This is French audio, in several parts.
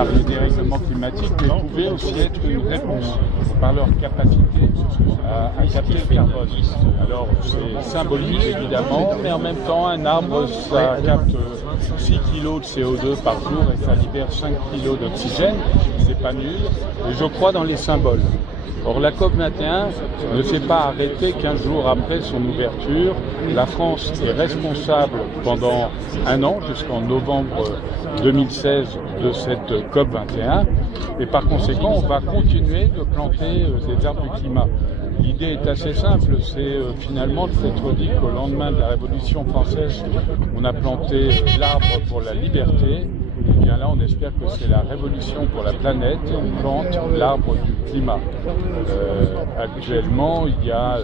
par les dérèglements climatiques, mais pouvaient aussi être une réponse par leur capacité à capter le carbone. Alors c'est symbolique évidemment, mais en même temps un arbre ça capte 6 kg de CO2 par jour et ça libère 5 kg d'oxygène, c'est pas nul, et je crois dans les symboles. Or, la COP21 ne s'est pas arrêtée 15 jours après son ouverture. La France est responsable pendant un an, jusqu'en novembre 2016, de cette COP21. Et par conséquent, on va continuer de planter des arbres du climat. L'idée est assez simple, c'est finalement de s'être dit qu'au lendemain de la Révolution française, on a planté l'arbre pour la liberté. Et bien là, on espère que c'est la révolution pour la planète et on plante l'arbre du climat. Actuellement, il y a,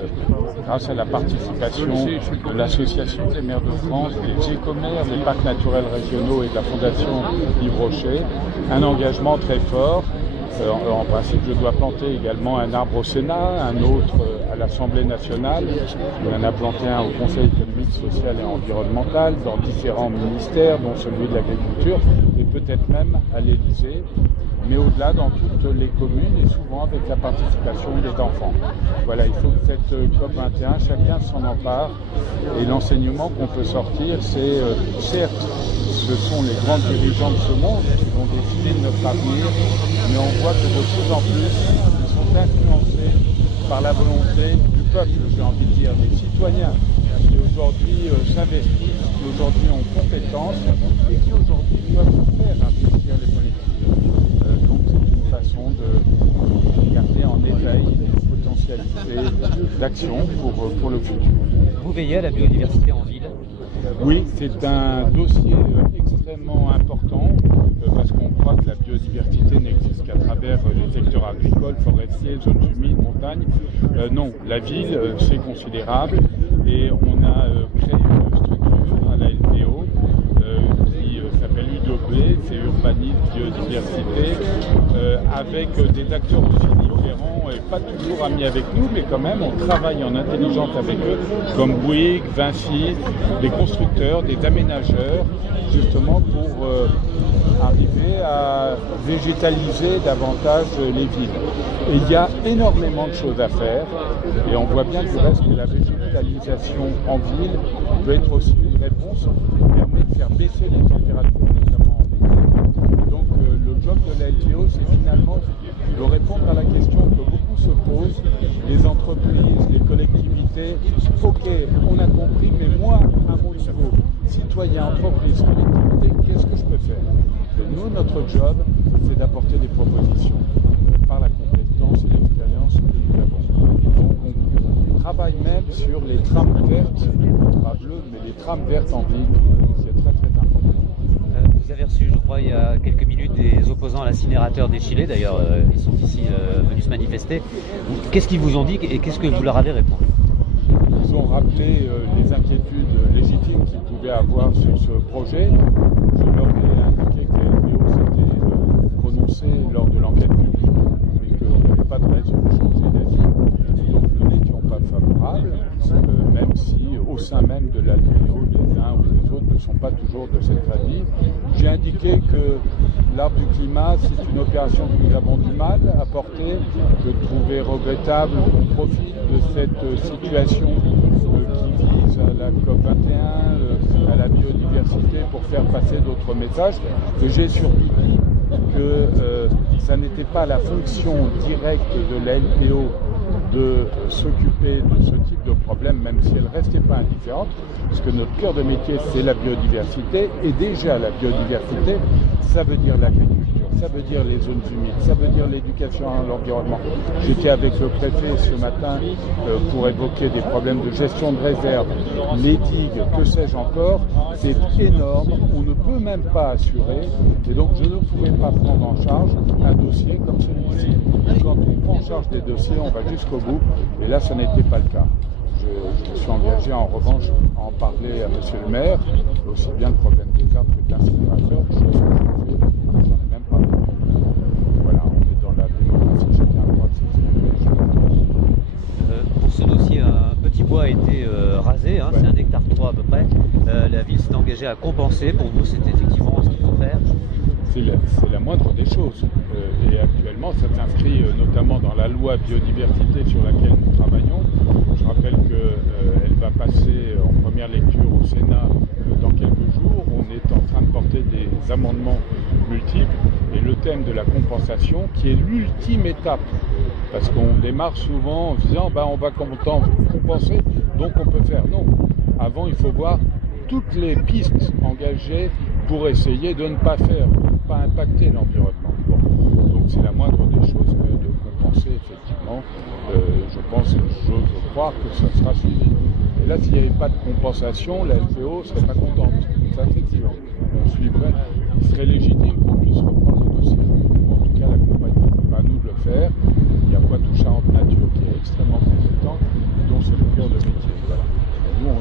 grâce à la participation de l'Association des maires de France, des écomaires, des parcs naturels régionaux et de la Fondation Yves Rocher, un engagement très fort. En principe, je dois planter également un arbre au Sénat, un autre à l'Assemblée nationale. On en a planté un au Conseil économique, social et environnemental, dans différents ministères, dont celui de l'agriculture, et peut-être même à l'Élysée, mais au-delà dans toutes les communes et souvent avec la participation des enfants. Voilà, il faut que cette COP21, chacun s'en empare. Et l'enseignement qu'on peut sortir, c'est certes, ce sont les grands dirigeants de ce monde qui vont décider de notre avenir, mais on voit que de plus en plus, ils sont influencés par la volonté du peuple, j'ai envie de dire, des citoyens, qui aujourd'hui s'investissent, qui aujourd'hui ont compétences et qui aujourd'hui peuvent faire investir les politiques. Donc c'est une façon de garder en éveil les potentialités d'action pour le futur. Vous veillez à la biodiversité en ville? Oui, c'est un dossier extrêmement important parce qu'on croit que la biodiversité n'existe qu'à travers les secteurs agricoles, forestiers, zones humides, montagnes. Non, la ville, c'est considérable et on a créé une structure à la LPO qui s'appelle UDOB, c'est Urbanisme, Biodiversité, avec des acteurs aussi différents et pas toujours amis avec nous, mais quand même on travaille en intelligence avec eux, comme Bouygues, Vinci, des constructeurs, des aménageurs, justement pour arriver à végétaliser davantage les villes. Et il y a énormément de choses à faire, et on voit bien du reste que la végétalisation en ville peut être aussi une réponse qui permet de faire baisser les températures, notamment en ville. Donc le job de la LPO, c'est finalement de répondre à la question que beaucoup se posent, les entreprises, les collectivités. Ok, on a compris, mais moi, à mon niveau, citoyen, entreprise, collectivité, qu'est-ce que je peux faire? Et nous, notre job, c'est d'apporter des propositions par la compétence et l'expérience que nous avons. Donc on travaille même sur les trames vertes, pas bleues, mais les trames vertes en ville, c'est très très important. Vous avez reçu, je crois, il y a quelques minutes des opposants à l'incinérateur d'Échillé, d'ailleurs, ils sont ici venus se manifester. Qu'est-ce qu'ils vous ont dit et qu'est-ce que vous leur avez répondu? Ils ont rappelé les inquiétudes légitimes qu'ils pouvaient avoir sur ce projet. Je leur ai indiqué que la LPO s'était prononcée lors de l'enquête publique et qu'on n'avait pas de raison de changer d'avis. Donc nous n'étions pas favorables, même si au sein même de la LPO, les uns ou les autres ne sont pas toujours de cet avis. J'ai indiqué que l'arbre du climat, c'est une opération que nous avons du mal à porter, que je trouvais regrettable qu'on profite de cette situation qui vise à la COP21, à la biodiversité pour faire passer d'autres messages. Et j'ai surtout dit que ça n'était pas la fonction directe de la LPO de s'occuper de ce type de problème, même si elle ne restait pas indifférente, parce que notre cœur de métier, c'est la biodiversité, et déjà la biodiversité, ça veut dire l'agriculture, ça veut dire les zones humides, ça veut dire l'éducation à l'environnement. J'étais avec le préfet ce matin pour évoquer des problèmes de gestion de réserve, les digues, que sais-je encore, c'est énorme, on ne peut même pas assurer, et donc je ne pouvais pas prendre en charge un dossier comme celui-ci. Quand on prend en charge des dossiers, on va jusqu'au bout, et là, ça n'était pas le cas. Je me suis engagé en revanche à en parler à monsieur le maire, aussi bien le problème des arbres que de l'incinérateur, chose que j'ai fait, j'en ai même parlé. Voilà, on est dans la démocratie, chacun a le droit de s'exprimer. Pour ce dossier, un petit bois a été rasé, hein, ouais. C'est 1,3 hectare à peu près. La ville s'est engagée à compenser. Pour vous, c'est effectivement ce qu'il faut faire? c'est la moindre des choses. Et actuellement, ça s'inscrit notamment dans la loi biodiversité sur laquelle nous travaillons. Je rappelle qu'elle va passer en première lecture au Sénat dans quelques jours. On est en train de porter des amendements multiples. Et le thème de la compensation, qui est l'ultime étape, parce qu'on démarre souvent en disant on va compenser, donc on peut faire. Non. Avant, il faut voir toutes les pistes engagées pour essayer de ne pas faire, de ne pas impacter l'environnement. Bon. Donc c'est la moindre des choses que de compenser, effectivement. J'ose croire que ça sera suivi. Et là, s'il n'y avait pas de compensation, la LPO ne serait pas contente. Ça, effectivement. On suivrait. Il serait légitime qu'on puisse reprendre le dossier. En tout cas, la compagnie, c'est pas à nous de le faire. Il y a Poitou-Charentes Nature qui est extrêmement compétent, dont c'est le cœur de métier. Voilà. Et nous, on